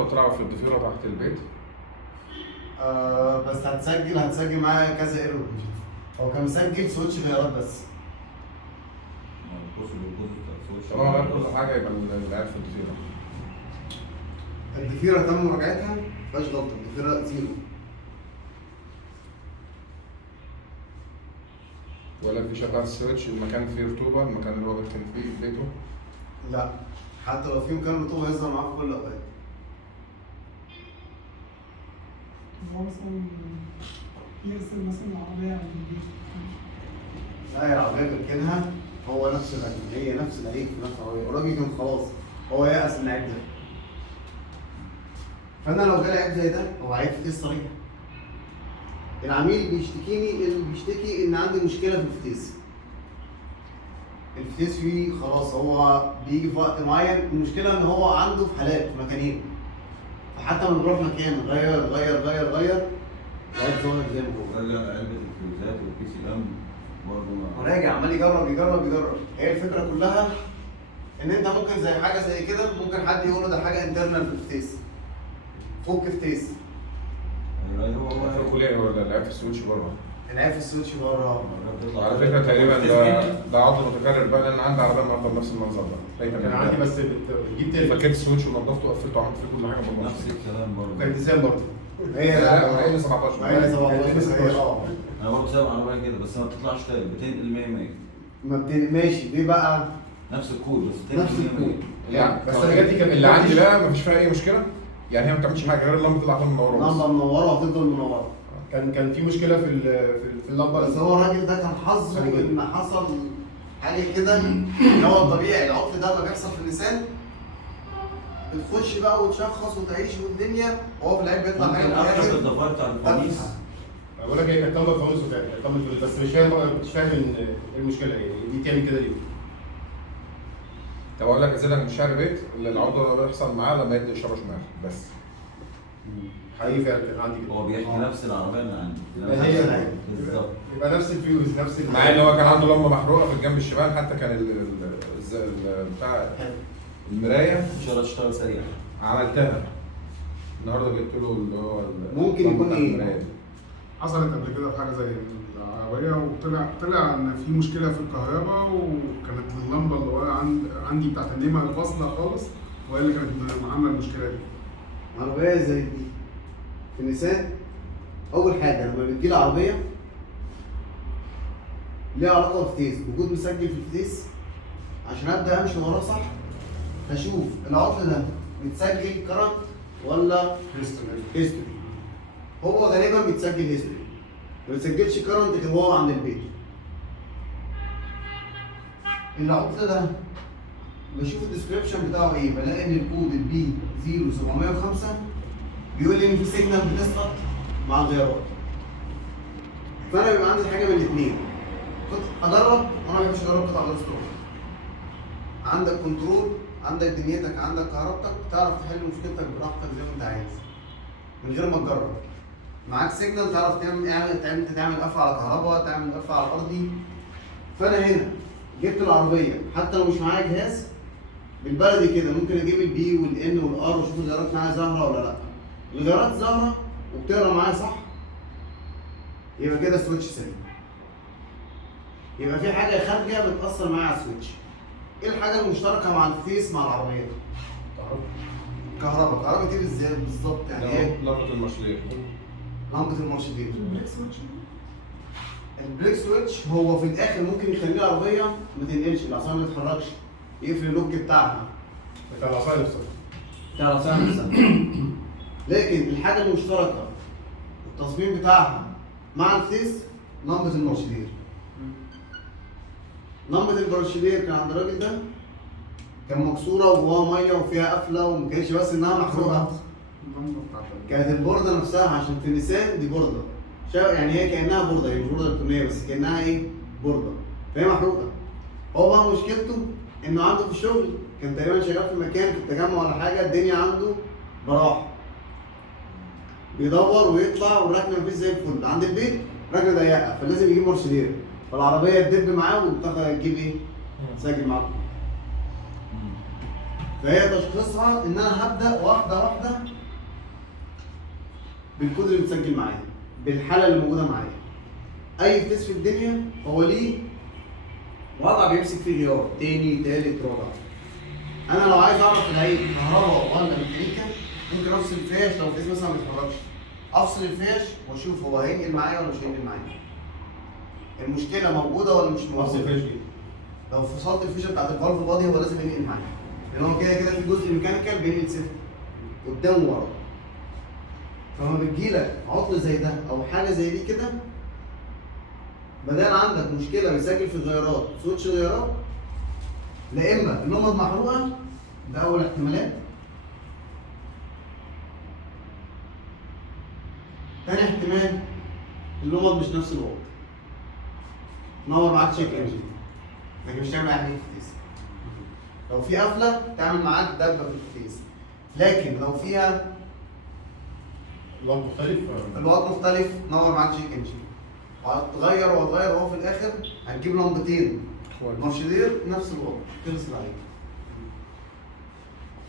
القطه بتلعب في الضفيره تحت البيت؟ بس هتسجل معايا كذا ايرور. هو كان مسجل سويتش غيارات بس. طالما غير كل حاجه يبقى العيال في الضفيره. الضفيره تم مراجعتها مفيهاش غلطه، الضفيره زيرو. ولا في شغال السويتش المكان فيه رطوبه، المكان اللي هو كان فيه في بيته؟ لا، حتى لو في مكان رطوبه هيظهر معاه في كل الاوقات. هو مثلا يرسل مثلا العربية عند البيت. لا، هي العربيه بيركنها هو نفس العيب، هي نفس العيب في نفس العربيه. الراجل كان خلاص هو يأس من العيب ده. فانا لو جالي عيب زي ده هو عيب في فتيس صريح. العميل بيشتكي ان عندي مشكله في الفتيس. الفتيس فيه خلاص، هو بيجي في وقت معين. المشكله ان هو عنده في حالات في مكانين، فحتى لما بنروح مكان غير العيب ظاهر زي ما هو. راجع علبة الفيوزات والبي سي ام برضه راجع عمال يجرب. هي الفكره كلها ان انت ممكن زي حاجه زي كده، ممكن حد يقول له ده حاجه انترنال في الفتيس، فك فتيس. هو ليه ولا العيب في السويتش بره؟ العيب في السويتش بره. على فكره تقريبا ده عضو متكرر بقى، لان عندي عربيه النهارده بنفس المنظر ده. كان عندي بس بتجيب تاني. فكيت السويتش ونضفته وقفلته وعملت فيه كل حاجه بالنص. نفس الكلام برضه. كان ابتسام برضه. هي لا ما هي 17 هي 17. انا برضه سايب عربيه كده بس ما بتطلعش تاني، بتنقل 100 ماشي ليه بقى؟ نفس الكود بس نفس بتنقل الكود. 100. يعني بس انا جاتي كان اللي عندي بقى مفيش فيها اي مشكله، يعني هي ما بتعملش حاجه غير اللمبه تطلع منوره بس. لمبه منوره وهتفضل منوره. كان في مشكله في اللمبه. بس هو الراجل ده كان حظه ان حصل حاجه كده. اللي هو الطبيعي العطل ده ما بيحصل في اللسان، بتخش بقى وتشخص وتعيش والدنيا، وهو في العيب بيطلع حاجه ممكن في افتح الاخر. الضفاير بتاع الفوانيس. بقول لك هي كانت لمبه فانوس وكانت لمبه فانوس، بس مش فاهم ايه المشكله، يعني دي تعمل كده ليه؟ طب اقول لك ازاي من شهر بيت اللي العضله ده بيحصل معاه لما يدي اشاره شمال بس. حقيقي فعلا كان عندي كده. هو بيحكي نفس العربيه اللي عندي. هي بالظبط. يبقى نفس الفيوز نفس مع ان هو كان عنده لمبه محروقه في الجنب الشمال، حتى كان بتاع المرايه اشاره تشتغل سريع. عملتها النهارده، جبت له اللي هو ممكن يكون ايه؟ المراية. حصلت قبل كده في حاجه زي العربيه، وطلع ان في مشكله في الكهرباء، وكانت اللمبه اللي ورا عندي بتاعت النيمه فاصله خالص، وهي اللي كانت عامله المشكله دي. عربيه زي دي في نيسان، اول حاجه لما بتجيلي عربيه ليها علاقه بالفتيس، وجود مسجل في الفتيس، عشان ابدا امشي وراه صح هشوف العطل ده متسجل كرنت ولا هيستوري. هو غالبا بيتسجل هيستوري، ما بيتسجلش كرنت غير هو عند البيت. العطل ده بشوف الديسكربشن بتاعه ايه، بلاقي ان الكود البي 0705 بيقول لي ان في سيجنال بتسقط مع الغيارات. فانا بيبقى عندي حاجه من الاثنين، اجرب. انا ما بحبش اجرب قطع غير ستور. عندك كنترول، عندك دنيتك، عندك كهربتك، تعرف تحل مشكلتك براحتك زي ما انت عايز من غير ما تجرب. معاك سيجنال تعرف تعمل قفله على كهرباء، تعمل قفله على ارضي. فانا هنا جبت العربيه حتى لو مش معايا جهاز بالبلدي كده، ممكن اجيب البي والان والار واشوف الغيارات معايا ظاهره ولا لا. الغيارات ظاهره وبتقرا معايا صح، يبقى كده السويتش سليم. يبقى في حاجه خارجه بتاثر معايا على السويتش. ايه الحاجه المشتركه مع الفيس مع العربيه؟ كهرباء دي بالظبط يعني ايه؟ لمبه المارشلير. لمبه المارشلير. البريك سويتش. البريك سويتش هو في الاخر ممكن يخلي العربيه ما تنقلش، العصايه ما تتحركش، يقفل اللوك بتاعها بتاع العصايه نفسها. بتاع العصايه نفسها. لكن الحاجه المشتركه التصميم بتاعها مع الفيس لمبه المارشلير. لمبه المارشلير كان عند الراجل ده كان مكسوره وجواها ميه وفيها قفله، وما كانتش بس انها محروقه، اللمبه بتاعت كانت البورده نفسها عشان في نيسان دي بورده يعني هي كانها بورده، هي مش بورده الكترونيه بس كانها ايه؟ بورده، فهي محروقه. هو بقى مشكلته انه عنده في الشغل كان تقريبا شغال في مكان في التجمع ولا حاجه، الدنيا عنده براح، بيدور ويطلع والركنه مفيش زي الفل. عند البيت ركنه ضيقه، فلازم يجيب مرشدير، فالعربيه تدب معاه وتاخد تجيب ايه؟ تسجل معاه. فهي تشخيصها ان انا هبدا واحده واحده بالكود اللي متسجل معايا، بالحاله اللي موجوده معايا. اي فتيس في الدنيا هو ليه وضع بيمسك فيه غيار تاني تالت رابع. انا لو عايز اعرف العيب كهرباء ولا ميكانيكا ممكن افصل الفيش لو الفيش مثلا ما بيتحركش، افصل الفيش واشوف هو هينقل معايا ولا مش هينقل معايا. المشكله موجوده ولا مش نفس موجوده. الفيش دي. لو فصلت الفيشه بتاعت الفالف فاضي هو لازم ينقل معايا، لان هو كده كده في جزء ميكانيكال بينقل صفر قدام وورا. فلما بتجيلك عطل زي ده او حاجه زي دي كده، بدل عندك مشكله بيسجل في الغيارات سويتش غيارات، لا اما اللمض محروقه، ده اول احتمالات. تاني احتمال اللمض مش نفس الوقت، نور معاك تشيك انجن لكن مش تعمل اي حاجه في الفتيس. لو في قفله تعمل معاك دبه في الفتيس، لكن لو فيها لون مختلف. الوقت مختلف نور معاك تشيك انجن. وهتغير وهو في الاخر هتجيب لمبتين مارشدير نفس الوضع خلص عليك.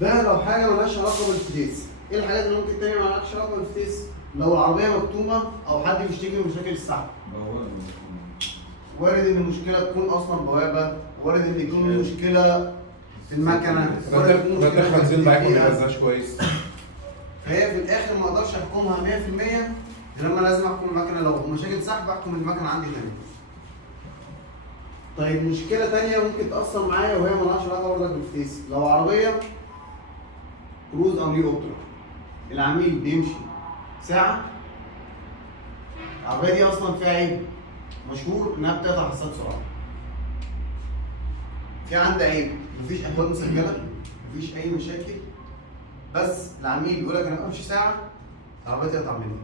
ده لو حاجه مالهاش علاقه بالفتيس. ايه الحاجات اللي ممكن تانية مالهاش علاقه بالفتيس؟ لو العربيه مكتومه او حد بيشتكي من مشاكل السحب، وارد ان المشكله تكون اصلا بوابه، وارد ان يكون مشكله في المكنه، وارد ان يكون رد مشكله البنزين ضعيف ما الدقيقة. بيغذاش كويس. فهي في الاخر ما اقدرش احكمها 100%، لما لازم احكم المكنه. لو مشاكل سحب احكم المكنه عندي تاني. طيب مشكله تانية ممكن تاثر معايا وهي مالهاش علاقه برضك بالفتيس. لو عربيه كروز او نيو اوبترا، العميل بيمشي ساعه، العربيه دي اصلا فيها عيب مشهور انها بتقطع حساسات سرعه. في عندها عيب، مفيش اكواد مسجله، مفيش اي مشاكل، بس العميل يقول لك انا بمشي ساعه العربيه تقطع مني.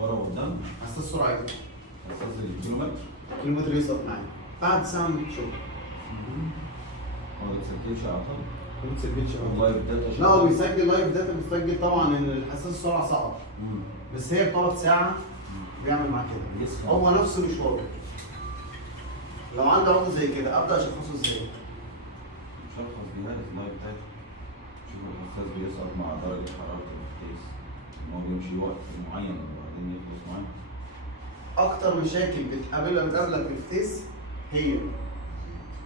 ورا وقدام حساس سرعه ايه؟ اساس الكيلومتر. الكيلومتر يسقط معايا بعد ساعه من الشغل. ما بتسجلش اعطال. ما بتسجلش والله بدات لا، هو بيسجل لايف داتا، بيسجل طبعا ان الحساس السرعه سقط، بس هي بتقعد ساعه بيعمل معاك كده. يسخن. هو نفسه مش واضح. لو عنده عقد زي كده ابدا اشخصه ازاي؟ شخص جهاز اللايف بتاعته، شوف الحساس بيسقط مع درجه حراره الفتيس، ان هو بيمشي وقت معين وبعدين يخلص معاه. اكتر مشاكل بتقابلك في الفتيس هي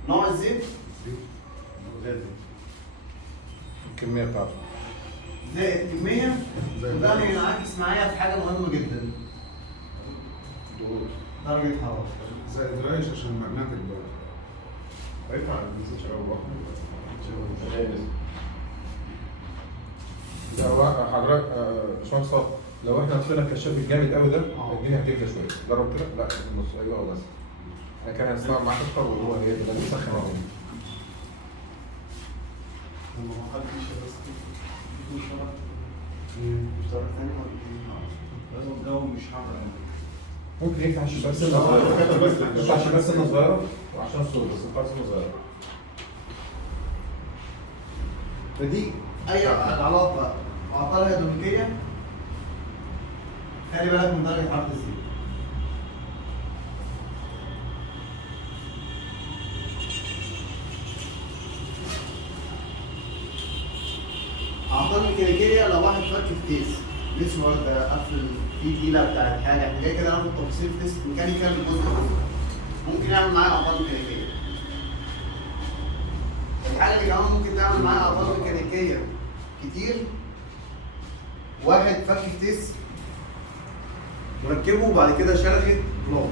نوع الزيت، الكميه بتاعته زائد الكميه، وده هينعكس معايا في حاجه مهمه جدا، درجه حراره. زائد ريش عشان الماجنتيك برضه. هينفع البنزين شغال واحد. لا هو حضرتك باشمهندس صالح، لو احنا طلعنا الكشاف الجامد قوي ده الدنيا هتهدى شويه. جرب كده، لا النص ايوه بس احنا كان هنسمع معاك اكتر وهو ايه ده بيسخن اهو. الجو مش حر. ممكن يفتح الشباك سنه صغيره، يفتح الشباك سنه صغيره وعشان الصوت بس يفتح سنه صغيره. فدي اي علاقه اعطال هيدروليكيه خلي بالك من درجه حراره الزيت. اعطال ميكانيكيه لو واحد فك فتيس لسه واخد قفل في ديله بتاعت حاجه، احنا كده ناخد تفاصيل فتيس ميكانيكال جزء ممكن يعمل معايا اعطال ميكانيكيه. الحاجه اللي كمان ممكن تعمل معايا اعطال ميكانيكيه كتير، واحد فك فتيس مركبه وبعد كده شرخت بلوك،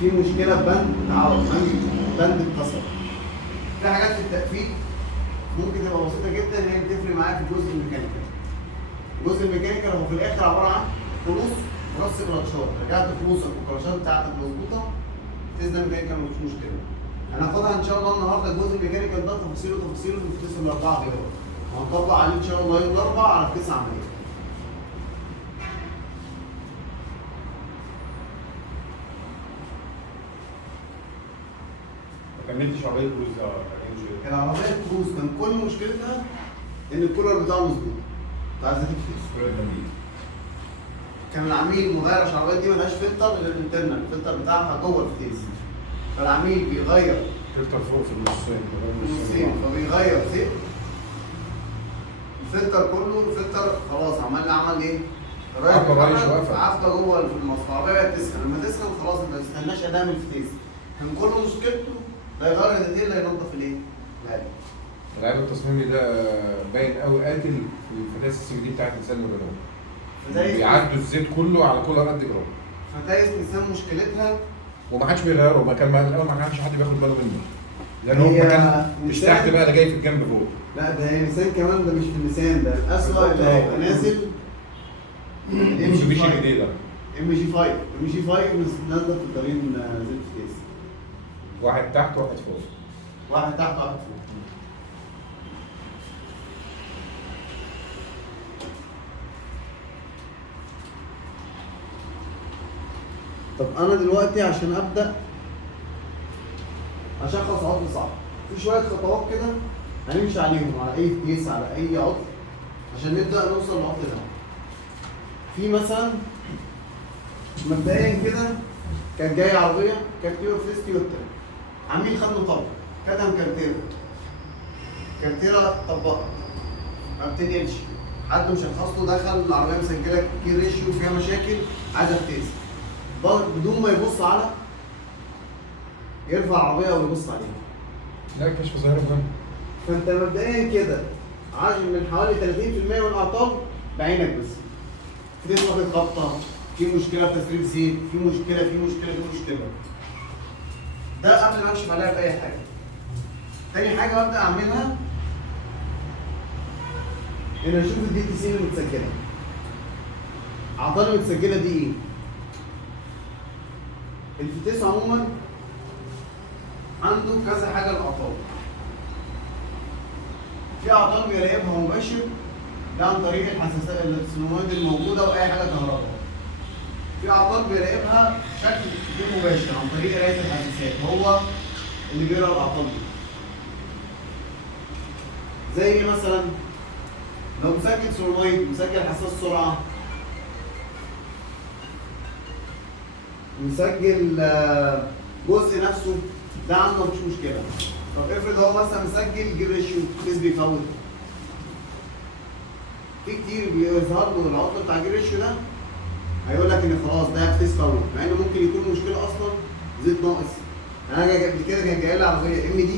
في مشكله في بند تعوض، بند اتكسر. في حاجات في التقفيل ممكن تبقى بسيطه جدا ان هي بتفرق معايا في الجزء الميكانيكال. الجزء الميكانيكال هو في الاخر عباره عن فلوس ورص كلاشات، رجعت فلوسك والكلاشات بتاعتك مظبوطه تنزل الميكانيكال مفيش مشكله. هناخدها ان شاء الله النهارده الجزء الميكانيكال ده تفاصيله في الفتيس الاربعه غيره، وهنطبق عليه ان شاء الله يوم الاربعاء على فتيس عمليه. ما كملتش عمليه كروز العربيه كروز كان كل مشكلتها ان الكولر بتاعه مظبوط بتاع زيت الفتيس. كان العميل مغير عشان العربيه دي ملهاش فلتر غير الانترنال، الفلتر بتاعها جوه الفتيس، فالعميل بيغير فلتر فوق في النصين فبيغير زيت الفلتر كله، الفلتر خلاص عمل ايه؟ عبى بقى شوية. عبى جوه في المصفى، العربيه بقت تسخن، لما تسخن خلاص انت ما تستناش اداء من الفتيس. كان كل مشكلته لا يغير الديتيل لا ينظف الايه؟ العلبه. العيب التصميمي ده باين قوي قاتل في الفتاس السي دي بتاعت نيسان ورينو. بيعدوا الزيت كله على كل قد جرام. فتايس نيسان مشكلتها وما حدش بيغيره، ما كان الاول ما كانش حد بياخد باله منه. لان هو هي كان مش نيسان- تحت بقى، ده جاي في الجنب فوق. لا ده نيسان كمان، ده مش في النيسان، ده الاسوأ اللي هيبقى نازل ميتسوبيشي جديد ده. ام جي 5 نازله في الطريق زيت فتيس. واحد تحت واحد فوق. واحد تحت واحد فوق. طب انا دلوقتي عشان ابدا اشخص عطل صح، في شويه خطوات كده هنمشي عليهم على اي فتيس، على اي عطل، عشان نبدا نوصل للعطل ده. في مثلا مبدئيا كده كانت جايه عربيه كانت فتيس تويوتا، عاملين خدمه طبق، كتم كارتيرا طبقها ما بتنقلش، حد مشخص له دخل العربيه مسجله كي ريشيو فيها مشاكل، عايزه فتيس بدون ما يبص على يرفع العربيه او يبص عليها. لا كشف ظاهره مهم. فانت مبدئيا كده عاجل من حوالي 30% من الاعطال بعينك بس. فتيس واخد خبطه، في مشكله في تسريب زيت، في مشكله. ده قبل ما اكشف عليها باي حاجه. تاني حاجه ببدا اعملها ان اشوف الدي تي سي اللي متسجله. اعطال المتسجله دي ايه؟ الفتيس عموما عنده كذا حاجه للاعطال. في اعطال بيراقبها مباشر، ده عن طريق الحساسات السولنويد الموجوده واي حاجه كهرباء. في اعطال بيراقبها بشكل غير مباشر عن طريق قرايه الحساسات، هو اللي بيقرا الاعطال دي. زي ايه مثلا؟ لو مسجل سولنويد، مسجل حساس سرعه، مسجل جزء نفسه، ده عنده مفيش مشكله. طب افرض هو مثلا مسجل جير ريشيو، كيس بيفوت، في كتير بيظهر له العطل بتاع جير ريشيو ده، هيقول لك ان خلاص ده فتيس فوت، مع انه ممكن يكون المشكله اصلا زيت ناقص. انا قبل كده كان جاي لي عربيه ام دي